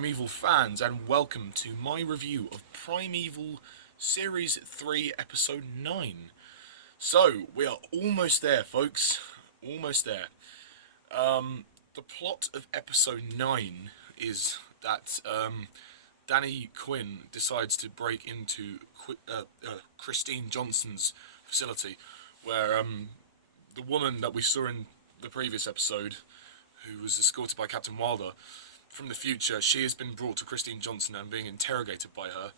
Primeval fans, and welcome to my review of Primeval Series 3, Episode 9. So, we are almost there, folks. Almost there. The plot of Episode 9 is that Danny Quinn decides to break into Christine Johnson's facility, where the woman that we saw in the previous episode, who was escorted by Captain Wilder, from the future, she has been brought to Christine Johnson and being interrogated by her.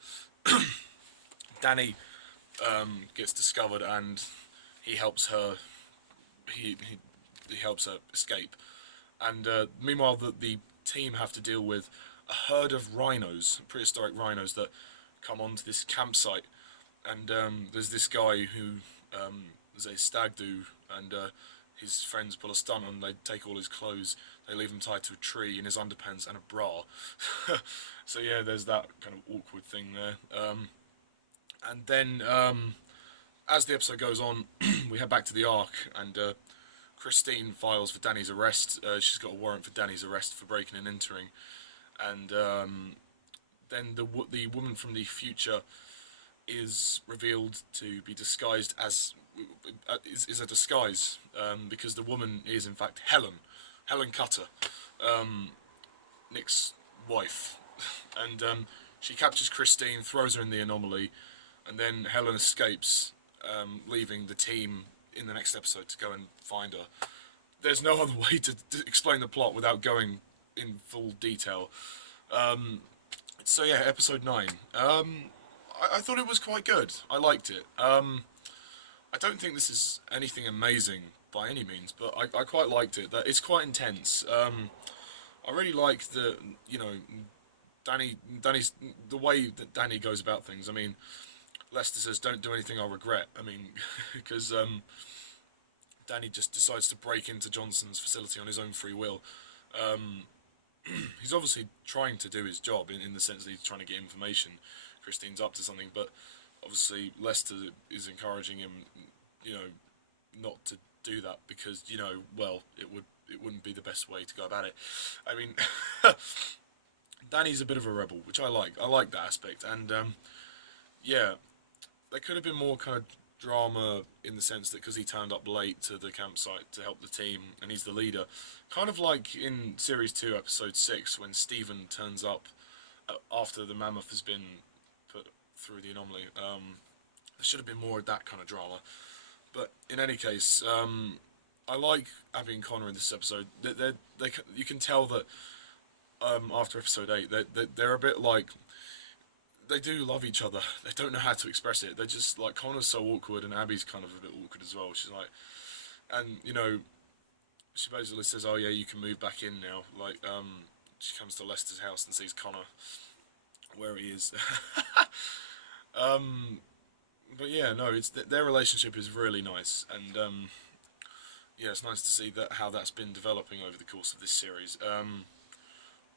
Danny gets discovered and he helps her. He helps her escape. And meanwhile, the team have to deal with a herd of rhinos, prehistoric rhinos, that come onto this campsite. And there's this guy who is a stag do, and his friends pull a stunt on. They take all his clothes, they leave him tied to a tree in his underpants and a bra. So yeah, there's that kind of awkward thing there. And then as the episode goes on, we head back to the Ark, and Christine files for Danny's arrest. She's got a warrant for Danny's arrest for breaking and entering. And then the woman from the future is revealed to be disguised as is a disguise, because the woman is in fact Helen Cutter, Nick's wife. And she captures Christine, throws her in the anomaly, and then Helen escapes, leaving the team in the next episode to go and find her. There's no other way to explain the plot without going in full detail. So yeah, episode 9. I thought it was quite good. I liked it. I don't think this is anything amazing by any means, but I quite liked it. That it's quite intense. I really like Danny's the way that Danny goes about things. I mean, Lester says, "Don't do anything I'll regret." I mean, because Danny just decides to break into Johnson's facility on his own free will. He's obviously trying to do his job in the sense that he's trying to get information. Christine's up to something, but obviously Lester is encouraging him, not to do that because, well, it wouldn't be the best way to go about it. I mean, Danny's a bit of a rebel, which I like. I like that aspect, and yeah, there could have been more kind of drama in the sense that because he turned up late to the campsite to help the team and he's the leader, kind of like in Series 2, Episode 6, when Stephen turns up after the mammoth has been put through the anomaly. There should have been more of that kind of drama, but in any case, I like Abby and Connor in this episode. You can tell that after Episode 8 they're a bit like, they do love each other. They don't know how to express it. They're just like, Connor's so awkward and Abby's kind of a bit awkward as well. She's like, and she basically says, "Oh yeah, you can move back in now." Like, she comes to Lester's house and sees Connor where he is. But yeah, no, their relationship is really nice, and yeah, it's nice to see how that's been developing over the course of this series.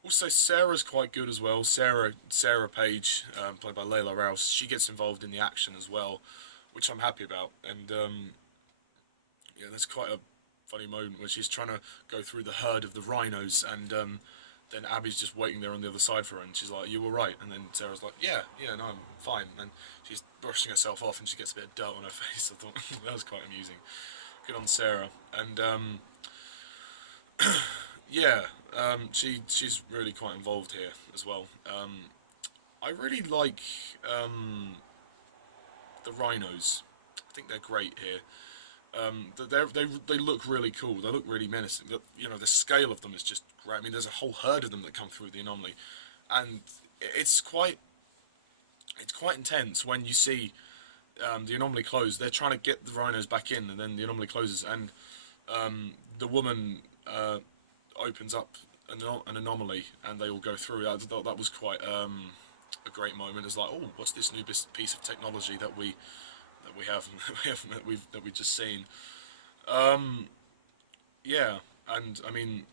Also, Sarah's quite good as well. Sarah Page, played by Laila Rouass, she gets involved in the action as well, which I'm happy about. And yeah, there's quite a funny moment where she's trying to go through the herd of the rhinos, and then Abby's just waiting there on the other side for her, and she's like, "You were right." And then Sarah's like, yeah, no, I'm fine. And she's brushing herself off, and she gets a bit of dirt on her face. I thought that was quite amusing. Good on Sarah. And yeah, she's really quite involved here as well. I really like the rhinos. I think they're great here. They look really cool. They look really menacing. The scale of them is just great. I mean, there's a whole herd of them that come through the anomaly, and it's quite intense when you see the anomaly close. They're trying to get the rhinos back in, and then the anomaly closes, and the woman opens up an anomaly, and they all go through. I thought that was quite a great moment. It's like, oh, what's this new piece of technology that we've just seen? Yeah, and I mean,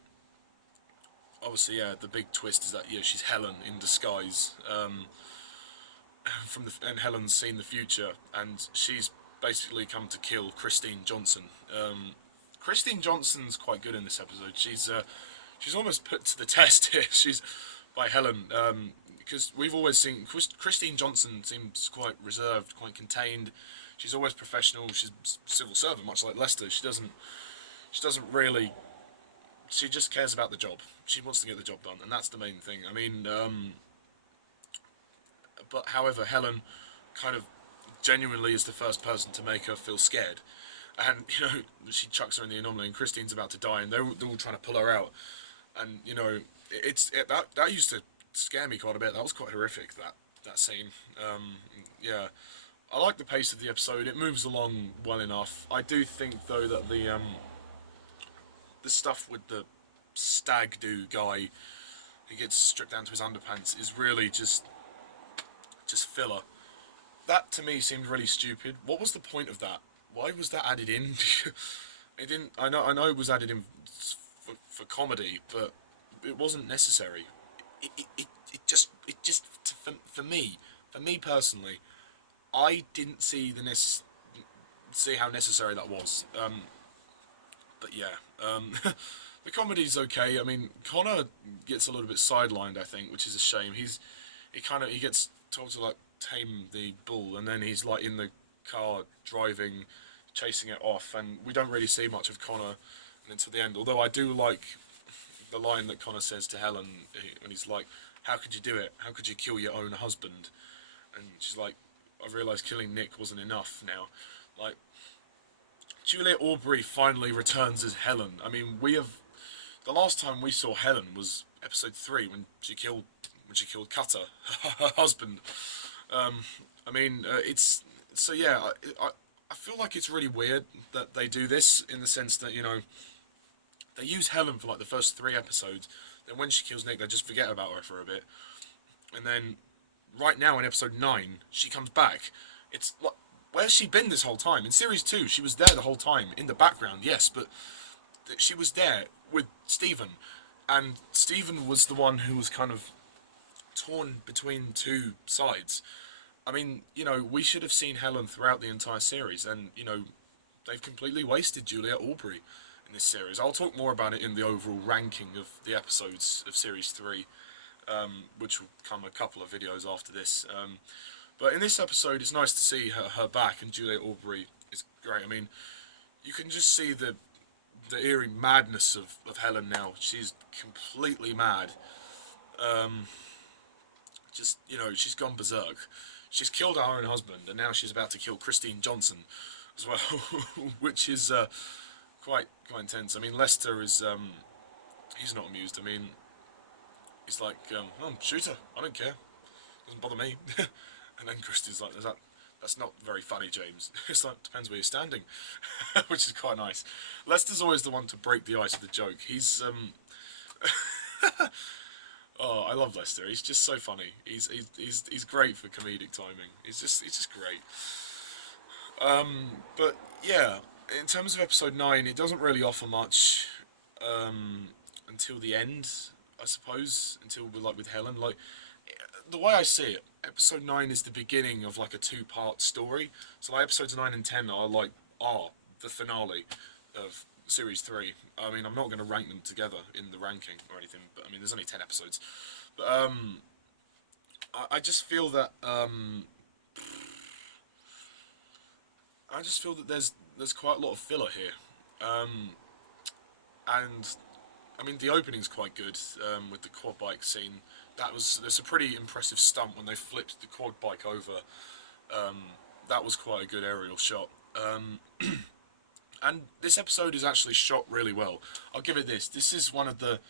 obviously, yeah, the big twist is that she's Helen in disguise. And Helen's seen the future, and she's basically come to kill Christine Johnson. Christine Johnson's quite good in this episode. She's almost put to the test here. She's by Helen, because we've always seen Christine Johnson seems quite reserved, quite contained. She's always professional. She's a civil servant, much like Lester. She doesn't really. She just cares about the job. She wants to get the job done, and that's the main thing. I mean, but however, Helen kind of genuinely is the first person to make her feel scared. And she chucks her in the anomaly, and Christine's about to die, and they're all trying to pull her out. And that used to scare me quite a bit. That was quite horrific. That scene. Yeah, I like the pace of the episode. It moves along well enough. I do think though that the stuff with the stag do guy who gets stripped down to his underpants is really just filler. That to me seemed really stupid. What was the point of that? Why was that added in? It didn't. I know it was added in for comedy, but it wasn't necessary. It just for me personally, I didn't see see how necessary that was. But yeah, the comedy's okay. I mean, Connor gets a little bit sidelined, I think, which is a shame. He gets told to like tame the bull, and then he's like in the car driving, chasing it off, and we don't really see much of Connor until the end. Although I do like the line that Connor says to Helen when he's like, "How could you do it? How could you kill your own husband?" And she's like, "I realised killing Nick wasn't enough now." Like, Juliet Aubrey finally returns as Helen. I mean, the last time we saw Helen was episode 3 when she killed Cutter, her husband. I mean, it's so yeah. I feel like it's really weird that they do this in the sense that they use Helen for like the first 3 episodes. Then when she kills Nick, they just forget about her for a bit, and then right now in episode 9, she comes back. It's like, where's she been this whole time? In series 2, she was there the whole time in the background, yes, but she was there with Stephen, and Stephen was the one who was kind of torn between 2 sides. I mean, we should have seen Helen throughout the entire series, and they've completely wasted Juliet Aubrey in this series. I'll talk more about it in the overall ranking of the episodes of series 3, which will come a couple of videos after this. But in this episode, it's nice to see her back, and Juliet Aubrey is great. I mean, you can just see the eerie madness of Helen now. She's completely mad. She's gone berserk. She's killed her own husband, and now she's about to kill Christine Johnson as well, which is quite intense. I mean, Lester is he's not amused. I mean, he's like, oh, shoot her. I don't care. Doesn't bother me. And then Christine's like, that's not very funny, James. It's like, depends where you're standing, which is quite nice. Lester's always the one to break the ice with the joke. He's oh, I love Lester. He's just so funny. He's great for comedic timing. He's just great. But yeah, in terms of episode 9, it doesn't really offer much until the end, I suppose. Until we're like with Helen. Like, the way I see it, episode 9 is the beginning of like a 2-part story. So like episodes 9 and 10 are the finale of series 3. I mean, I'm not going to rank them together in the ranking or anything, but I mean, there's only 10 episodes. But I just feel that there's quite a lot of filler here, and I mean, the opening's quite good with the quad bike scene. There's a pretty impressive stunt when they flipped the quad bike over. That was quite a good aerial shot. And this episode is actually shot really well. I'll give it this. This is one of the,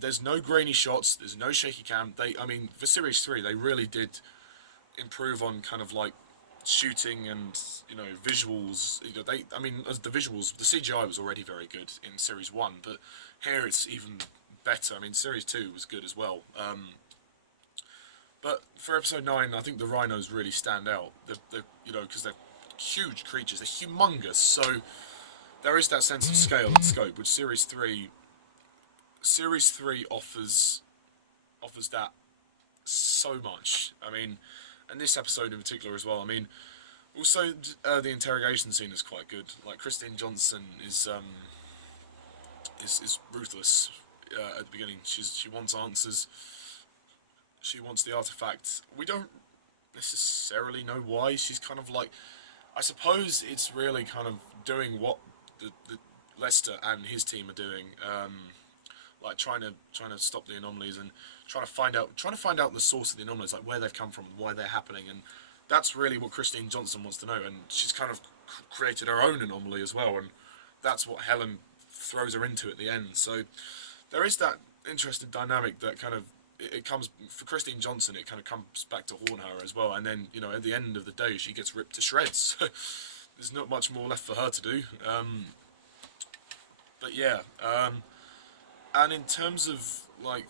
there's no grainy shots, there's no shaky cam. For series 3, they really did improve on kind of like shooting and, visuals. As the visuals, the CGI was already very good in series 1, but here it's even better. I mean, series 2 was good as well. But for episode 9, I think the Rhinos really stand out. Because they're huge creatures, they're humongous, so there is that sense of scale and scope, which series 3 offers that so much. I mean, and this episode in particular as well. I mean, also the interrogation scene is quite good. Like, Christine Johnson is ruthless at the beginning. She wants answers. She wants the artifact. We don't necessarily know why. She's kind of like, I suppose it's really kind of doing what the Lester and his team are doing, like trying to stop the anomalies and trying to find out the source of the anomalies, like where they've come from, why they're happening, and that's really what Christine Johnson wants to know. And she's kind of created her own anomaly as well, and that's what Helen throws her into at the end. So there is that interesting dynamic that kind of it comes for Christine Johnson. It kind of comes back to haunt her as well, and then at the end of the day, she gets ripped to shreds. There's not much more left for her to do. But yeah, and in terms of like,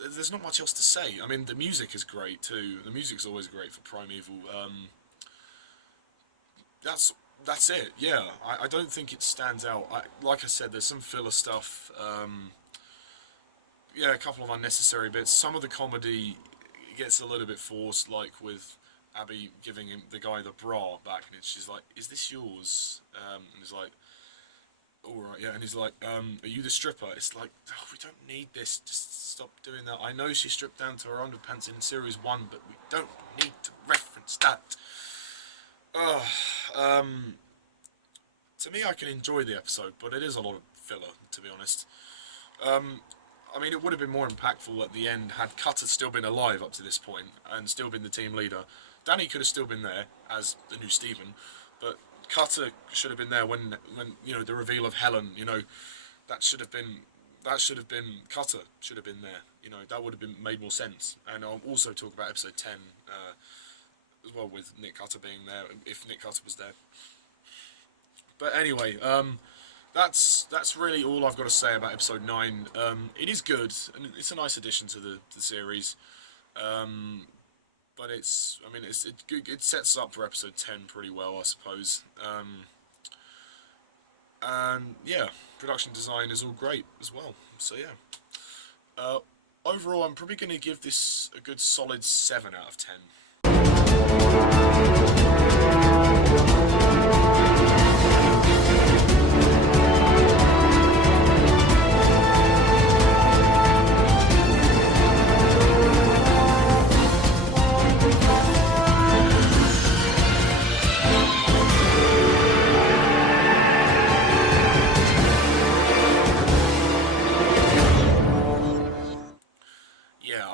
there's not much else to say. I mean, the music is great too. The music's always great for Primeval. That's it. Yeah, I don't think it stands out. Like I said, there's some filler stuff. Yeah, a couple of unnecessary bits. Some of the comedy gets a little bit forced, like with Abby giving him the guy the bra back, and she's like, "Is this yours?" And he's like, "All right, yeah." And he's like, "Are you the stripper?" It's like, oh, we don't need this. Just stop doing that. I know she stripped down to her underpants in Series 1, but we don't need to reference that. To me, I can enjoy the episode, but it is a lot of filler, to be honest. I mean, it would have been more impactful at the end had Cutter still been alive up to this point and still been the team leader. Danny could have still been there as the new Stephen, but Cutter should have been there when the reveal of Helen. That should have been Cutter should have been there. That would have been made more sense. And I'll also talk about episode 10 as well, with Nick Cutter being there if Nick Cutter was there. But anyway, that's really all I've got to say about episode 9. It is good, and it's a nice addition to the series. But it sets up for episode 10 pretty well, I suppose. And yeah, production design is all great as well. So yeah. Overall, I'm probably going to give this a good solid 7 out of 10.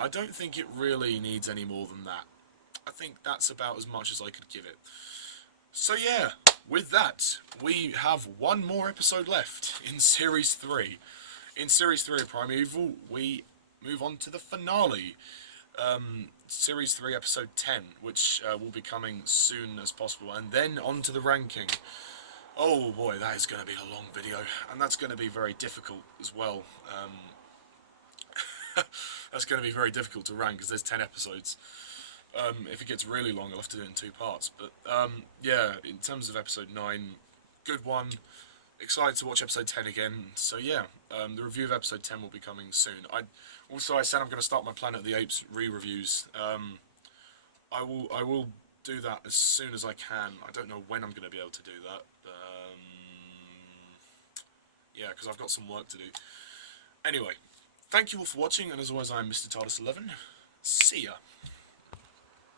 I don't think it really needs any more than that. I think that's about as much as I could give it. So yeah, with that, we have one more episode left in Series 3. In Series 3 of Primeval, we move on to the finale. Series 3, Episode 10, which will be coming soon as possible, and then on to the ranking. Oh boy, that is going to be a long video, and that's going to be very difficult as well. That's going to be very difficult to rank because there's 10 episodes. If it gets really long, I'll have to do it in 2 parts. But yeah, in terms of episode 9, good one. Excited to watch episode 10 again. So yeah, the review of episode 10 will be coming soon. I said I'm going to start my Planet of the Apes re-reviews. I will do that as soon as I can. I don't know when I'm going to be able to do that. Yeah, because I've got some work to do. Anyway. Thank you all for watching, and as always, I'm Mr. TARDIS11. See ya.